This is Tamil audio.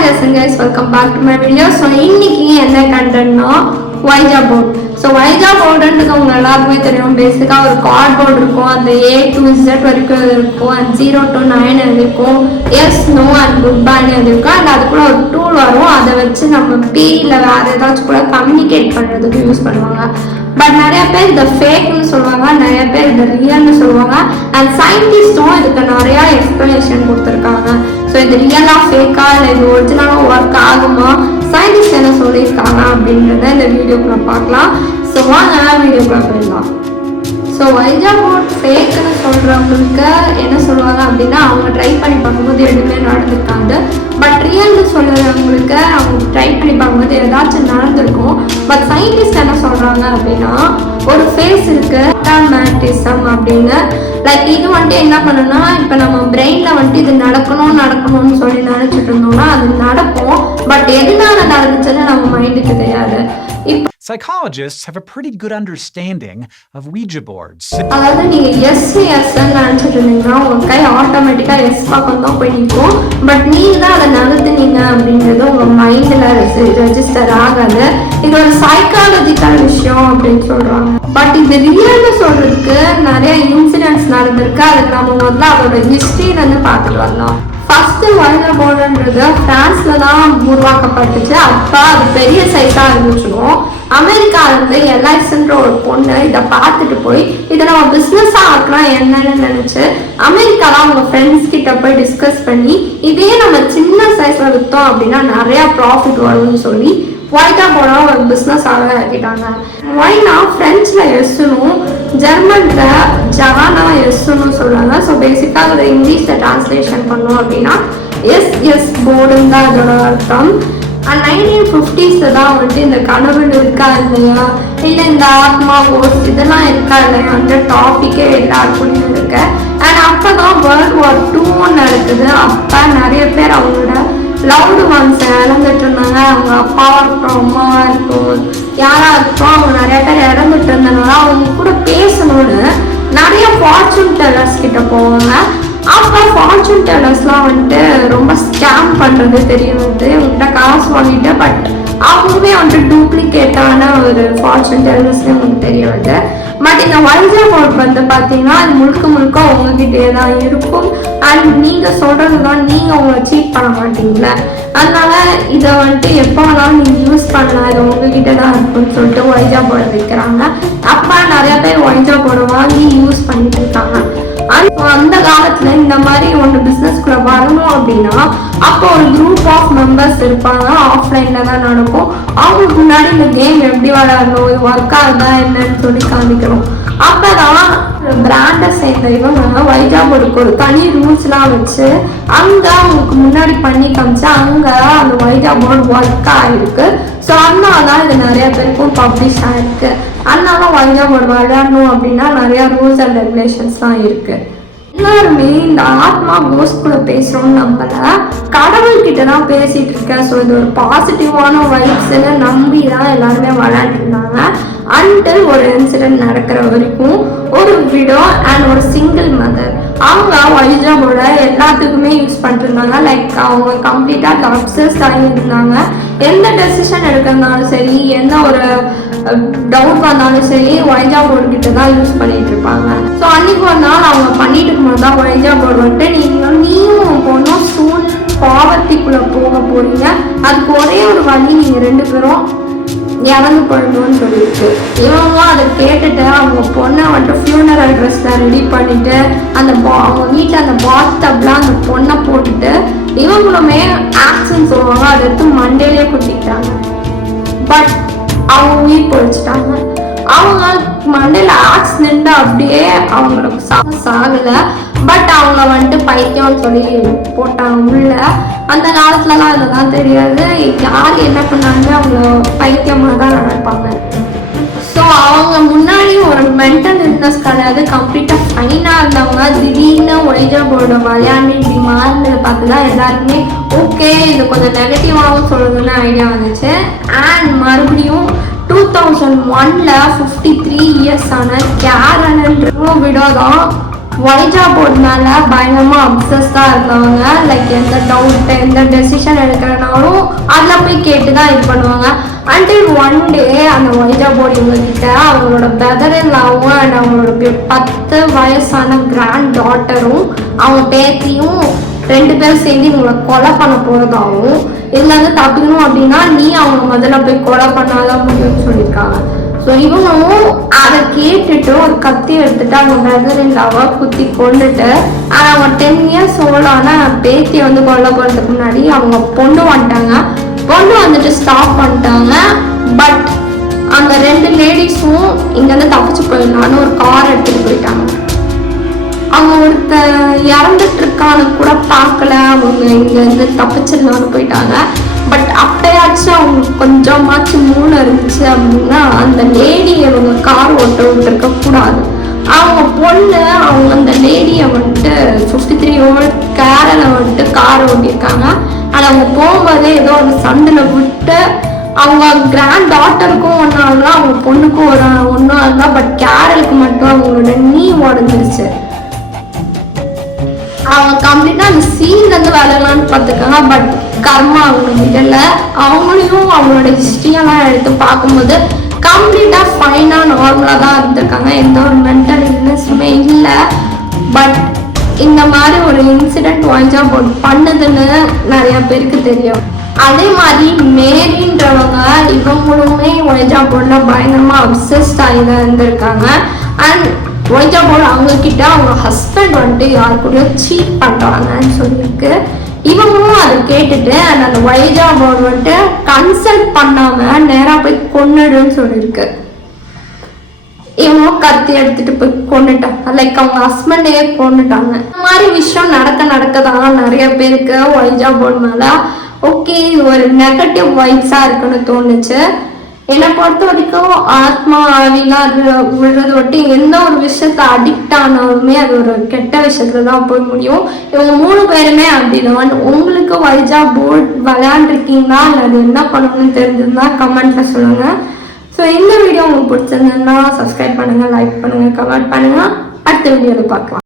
Jason guys, welcome back to my video. So இன்னைக்கு என்ன கண்டென்ட்னா வைஜா போர்ட். ஸோ வைஜா போர்டுன்றது உங்க எல்லாருக்குமே தெரியும். பேசிக்காக ஒரு கார்ட் போர்டு இருக்கும், அந்த A to Z வரைக்கும் இருக்கும், அண்ட் 0 to 9 இருக்கும், எஸ் நோ அண்ட் குட் பைன்னு இருக்கும். அண்ட் அது கூட ஒரு டூல் வரும், அதை வச்சு நம்ம இல்லை வேறு ஏதாச்சும் கூட கம்யூனிகேட் பண்ணுறதுக்கு யூஸ் பண்ணுவாங்க. பட் நிறைய பேர் இந்த ஃபேக்னு சொல்லுவாங்க, நிறைய பேர் இந்த ரியல்னு சொல்லுவாங்க. அண்ட் சயின்டிஸ்டும் இதுக்கு நிறையா எக்ஸ்பிளனேஷன் கொடுத்துருக்காங்க. ஸோ இது ரியலாக ஃபேக்கா இல்லை இது ஒரிஜினலாக ஒர்க் ஆகுமா, சயின்டிஸ்ட் என்ன சொல்லியிருக்காங்க அப்படின்றத இந்த வீடியோக்குள்ள பார்க்கலாம். ஸோ வாங்க வீடியோக்குள்ள போயிடலாம். ஸோ வைஜா போர்ட் ஃபேக்குன்னு சொல்கிறவங்களுக்கு என்ன சொல்லுவாங்க அப்படின்னா, அவங்க ட்ரை பண்ணி பார்க்கும்போது எதுவுமே நடந்திருக்காங்க. பட் ரியல்னு சொல்கிறவங்களுக்கு அவங்க ட்ரை பண்ணி பார்க்கும்போது ஏதாச்சும் நடந்திருக்கும். பட் சயின்டிஸ்ட் என்ன சொல்கிறாங்க அப்படின்னா, ஒரு ஃபேஸ் இருக்குது மேட்டிசம் அப்படின்னு. லைக் இது வந்துட்டு என்ன பண்ணணும்னா, இப்போ நம்ம பிரெயினில் வந்துட்டு இது நடக்கணும்னு சொல்லி நினச்சிட்டு இருந்தோம்னா அது நடக்கும். பட் எதனால நடந்துச்சுன்னு நம்ம மைண்டுக்கு தெரியாது. Psychologists have a pretty good understanding of Ouija boards. அதாவது நீங்கள் எஸ் நினச்சிட்டு இருந்தீங்கன்னா உங்கள் கை ஆட்டோமேட்டிக்காக எஸ் பக்கம் தான் போய் நிற்கும். பட் நீங்கள் தான் அதை நடத்துனீங்க அப்படின்றது உங்கள் மைண்டில் ரெஜிஸ்டர் ஆகாது. இது ஒரு சைக்காலஜிக்கல் விஷயம் அப்படின்னு சொல்கிறாங்க. பட் இது ரியல்னு சொல்கிறதுக்கு நிறைய இன்சிடென்ட்ஸ் நடந்திருக்கு. அதுக்கு நம்ம முதல்ல அதோட ஹிஸ்ட்ரியிலேருந்து பார்த்துட்டு வரலாம். ஃபர்ஸ்ட் வைஜா போர்டுன்றது பிரான்ஸ்ல தான் உருவாக்கப்பட்டுச்சு. அப்போ அது பெரிய சைஸாக இருந்துச்சுக்கும். அமெரிக்காவிலேருந்து எல்ஐஸ்ன்ற ஒரு பொண்ணு இதை பார்த்துட்டு போய் இதை நம்ம பிஸ்னஸாக ஆக்கலாம் என்னன்னு நினச்சி அமெரிக்காவில் அவங்க ஃப்ரெண்ட்ஸ் கிட்ட போய் டிஸ்கஸ் பண்ணி இதே நம்ம சின்ன சைஸில் விற்றோம் அப்படின்னா நிறையா ப்ராஃபிட் வரும்னு சொல்லி வைஜா போர்டை ஒரு பிஸ்னஸாக ஆக்கிட்டாங்க. வைனா ஃப்ரெஞ்சில் எஸ்னும் ஜெர்மனில் ஜானா எஸ்ன்னு சொல்கிறாங்க. ஸோ பேசிக்காக அதை இங்கிலீஷில் டிரான்ஸ்லேஷன் பண்ணோம் அப்படின்னா எஸ் போர்டுன்னு தான் இதோட அர்த்தம். 1950s தான் வந்துட்டு இந்த கடவுள் இருக்கா இல்லையா, இல்லை இந்த ஆத்மா கோஸ்ட் இதெல்லாம் இருக்கா இல்லையா அந்த டாப்பிக்கே எல்லாருக்குள்ளேயும் இருக்கு. அண்ட் அப்போ தான் வேர்ல்டு வார் 2 நடக்குது. அப்போ நிறைய பேர் அவங்களோட லவ்டு ஒன்ஸ் இறந்துட்டு இருந்தாங்க. அவங்க அப்பாவாக இருக்கட்டும், அம்மாவாக இருக்கட்டும், யாராக இருக்கட்டும், அவங்க நிறைய பேர் இறந்துட்டு இருந்தனால அவங்க கூட பேசணும்னு நிறைய ஃபார்ச்சூன் டெல்லர்ஸ் கிட்ட போவாங்க. அப்போ ஃபார்ச்சூன் டெல்லர்ஸ்லாம் வந்துட்டு ரொம்ப ஸ்கேம் பண்ணுறது தெரிய வருது. இவங்ககிட்ட காசு வாங்கிட்டு பட் அவங்களுமே வந்துட்டு டூப்ளிகேட்டான ஒரு ஃபார்ச்சூன் டெல்லர்ஸ்னு உங்களுக்கு தெரிய வருது. பட் இந்த வைஜா போர்ட் வந்து பார்த்தீங்கன்னா அது முழுக்க உங்ககிட்டே தான் இருக்கும். அண்ட் நீங்கள் சொல்கிறது தான், நீங்கள் உங்களை சீட் பண்ண மாட்டீங்களே. அதனால இதை வந்துட்டு எப்போ வேணாலும் நீங்கள் யூஸ் பண்ணலாம், இது உங்ககிட்ட தான் இருக்குன்னு சொல்லிட்டு வைஜா போர்டை வைக்கிறாங்க. அப்போ நிறைய பேர் வைஜா போர்டை வாங்கி யூஸ் பண்ணிட்டு இருக்காங்க. அந்த காலத்துல இந்த மாதிரி ஒன்று பிஸ்னஸ்குள்ள வரணும் அப்படின்னா அப்போ ஒரு குரூப் ஆஃப் மெம்பர்ஸ் இருப்பாங்க. ஆஃப்லைன்ல தான் நடக்கும். அவங்களுக்கு முன்னாடி இந்த கேம் எப்படி விளையாடணும், இது ஒர்க் ஆகுதா என்னன்னு சொல்லி காமிக்கணும். அப்பதான் பிராண்டை சேர்ந்த இவங்க வைஜா போர்டுக்கு ஒரு தனி ரூல்ஸ்லாம் வச்சு அங்க அவங்களுக்கு முன்னாடி பண்ணி காமிச்சா அங்க அந்த வைஜா போர்டு ஒர்க் ஆகிருக்கு. ஸோ அதனாலதான் இது நிறைய பேருக்கும் பப்ளிஷ் ஆயிருக்கு. அதனால வைஜா போர்டு விளையாடணும் அப்படின்னா நிறைய ரூல்ஸ் அண்ட் ரெகுலேஷன்ஸ்லாம் இருக்கு. எல்லாருமே இந்த ஆத்மா கோஸ்ட் கூட பேசுறோம்னு நம்பல, கடவுள்கிட்ட தான் பேசிட்டு இருக்கேன். ஸோ இது ஒரு பாசிட்டிவான வைப்ஸ்ன்னு நம்பி தான் எல்லாருமே விளையாண்டுட்டு இருந்தாங்க. அன்டில் ஒரு இன்சிடென்ட் நடக்கிற வரைக்கும் ஒரு விடோ அண்ட் ஒரு சிங்கிள் மதர் அவங்க வைஜா போர்டை எல்லாத்துக்குமே யூஸ் பண்ணிட்டு இருந்தாங்க. லைக் அவங்க கம்ப்ளீட்டாக அப்சஸ்ட் ஆகியிருந்தாங்க. எந்த டெசிஷன் எடுக்கிறதுனாலும் சரி, எந்த ஒரு டவுட் வந்தாலும் சரி வைஜா போர்டு கிட்ட தான் யூஸ் பண்ணிட்டு இருப்பாங்க. ஸோ அன்னைக்கு ஒரு நாள் அவங்க பண்ணிட்டு இருக்கும்போது தான் வைஜா போர்டு வந்துட்டு நீயும் போனோம் சூழ் பாவத்திக்குள்ள போக போறீங்க, அதுக்கு ஒரே ஒரு வழி, நீங்க 2 பேரும் இறந்து போயிடணும்னு சொல்லியிருக்கு. இவங்களும் அதை கேட்டுட்டு அவங்க பொண்ணை வந்துட்டு ஃபியூனரல் ட்ரெஸ்ல ரெடி பண்ணிட்டு அவங்க வீட்டில் அந்த பாத்டப்லாம் அந்த பொண்ணை போட்டுட்டு இவங்களுமே ஆக்சின்னு சொல்லுவாங்க, அதை எடுத்து மண்டையிலே குத்திட்டாங்க. பட் அவங்க உயிர் பொழிச்சிட்டாங்க. அவங்க மண்டையில ஆக்ஸ் நின்று அப்படியே அவங்களுக்கு சாகலை. பட் அவங்க வந்துட்டு பைத்தியம்னு சொல்லி போட்டாங்க உள்ள. அந்த காலத்துலலாம் இதெல்லாம் தெரியாது, யார் என்ன பண்ணாங்க அவங்கள பைத்தியமாக தான் நினைப்பாங்க. ஸோ அவங்க முன்னாடி ஒரு மென்டல் இல்னஸ் கிடையாது, கம்ப்ளீட்டாக ஃபைனாக இருந்தவங்க திடீர்னு வைஜா போர்டை விளையாண்டு இப்படி மாறினதை பார்த்து தான் எல்லாருக்குமே ஓகே இது கொஞ்சம் நெகட்டிவாகவும் சொல்லுதுன்னு ஐடியா வந்துச்சு. அண்ட் மறுபடியும் 2001ல் 53 இயர்ஸ் ஆன கேரன்ன்ற விடோ தான் வைஜா போர்ட் மேல பயங்கரமா அப்சஸ்டா இருக்கவங்க. லைக் எந்த டவுட் எந்த டெசிஷன் எடுக்கிறனாலும் அதுல போய் கேட்டுதான் இது பண்ணுவாங்க. அண்டில் ஒன் டே அந்த வைஜா போர்டு இவங்க கிட்ட அவங்களோட பிரதர் இல்லாவும் அண்ட் அவங்களோட 10 வயசான கிராண்ட் டாட்டரும் அவங்க பேத்தியும் 2 பேரும் சேர்ந்து இவங்களை கொலை பண்ண போறதாகவும், இதுல இருந்து தப்பிக்கணும் அப்படின்னா நீ அவங்க முதல்ல போய் கொலை பண்ணாதான் முடியும்னு சொல்லியிருக்காங்க. ஸோ இவங்களும் அதை கேட்டுட்டு ஒரு கத்தி எடுத்துட்டு அவங்க பிரதர் இல்லாவ குத்தி கொண்டுட்டு அவங்க 10 இயர்ஸ் ஓல்டான பேத்தியை வந்து கொல்ல போறதுக்கு முன்னாடி அவங்க பொண்ணு வந்துட்டு ஸ்டாப் பண்ணிட்டாங்க. பட் அந்த 2 லேடிஸும் இங்கேருந்து தப்பிச்சு போயிடலான்னு ஒரு கார் எடுத்துட்டு போயிட்டாங்க. அவங்க ஒருத்த இறந்துட்டு இருக்கான்னு கூட பார்க்கல, அவங்க இங்கேருந்து தப்பிச்சிடலான்னு போயிட்டாங்க. பட் அப்பயாச்சும் அவங்களுக்கு கொஞ்சமாச்சும் மூளை இருந்துச்சு அப்படின்னா அந்த லேடி அவங்க கார் ஓட்ட விட்டுருக்க கூடாது. அவங்க பொண்ணு அவங்க அந்த லேடியை வந்துட்டு 53 ஓல்ட் கேரளை வந்துட்டு கார் ஓட்டியிருக்காங்க. ஆனால் அவங்க போகும்போதே ஏதோ ஒரு சண்டில் விட்டு அவங்க கிராண்ட் டாட்டருக்கும் ஒன்றும் ஆகலாம், அவங்க பொண்ணுக்கும் ஒன்றும் ஆகலாம். பட் கேரளுக்கு மட்டும் அவங்களோட நீ உடஞ்சிருச்சு. அவங்க கம்ப்ளீட்டா அந்த சீன்ல இருந்து விளையாடலான்னு பார்த்துருக்காங்க. பட் கர்மா அவங்க விடல. அவங்களையும் அவங்களோட ஹிஸ்டரியெல்லாம் எடுத்து பார்க்கும்போது கம்ப்ளீட்டா ஃபைனா நார்மலா தான் இருந்திருக்காங்க. எந்த ஒரு மென்டல் இல்னஸுமே இல்லை. பட் இந்த மாதிரி ஒரு இன்சிடென்ட் வைஜா போர்ட் பண்ணுதுன்னு நிறைய பேருக்கு தெரியும். அதே மாதிரி மேரின்றவங்க இவங்களுமே வைஜா போர்ட்ல பயங்கரமா அப்சஸ்ட் ஆகி தான் இருந்திருக்காங்க. அண்ட் வைஜா போர்டு அவங்க கிட்ட அவங்க ஹஸ்பண்ட் வந்துட்டு யாரு கூட சீட் பண்றாங்கன்னு சொல்லியிருக்கு. இவங்களும் அதை கேட்டுட்டு அந்த வைஜா போர்டு வந்துட்டு கன்சல்ட் பண்ணாம நேரா போய் கொன்னுடுன்னு சொல்லியிருக்கு. இவங்களும் கத்தி எடுத்துட்டு போய் கொண்டுட்டாங்க. லைக் அவங்க ஹஸ்பண்டையே கொண்டுட்டாங்க. இந்த மாதிரி விஷயம் நடக்கதான் நிறைய பேருக்கு வைஜா போர்டு மேல ஓகே இது ஒரு நெகட்டிவ் வைப்ஸா இருக்குன்னு தோணுச்சு. என்னை பொறுத்த வரைக்கும் ஆத்மா ஆவிலாம் விழுறது விட்டு எந்த ஒரு விஷயத்த அடிக்ட் ஆனாலுமே அது ஒரு கெட்ட விஷயத்துல தான் போய் முடியும். இவங்க 3 பேருமே அப்படிதான். உங்களுக்கு வைஜா போர்ட் விளையாண்டுருக்கீங்களா இல்லை அது என்ன பண்ணணும்னு தெரிஞ்சிருந்தா கமெண்ட்ல சொல்லுங்க. ஸோ இந்த வீடியோ உங்களுக்கு பிடிச்சிருந்ததுன்னா சப்ஸ்கிரைப் பண்ணுங்க, லைக் பண்ணுங்க, கமெண்ட் பண்ணுங்க. அடுத்த வீடியோவில் பார்க்கலாம்.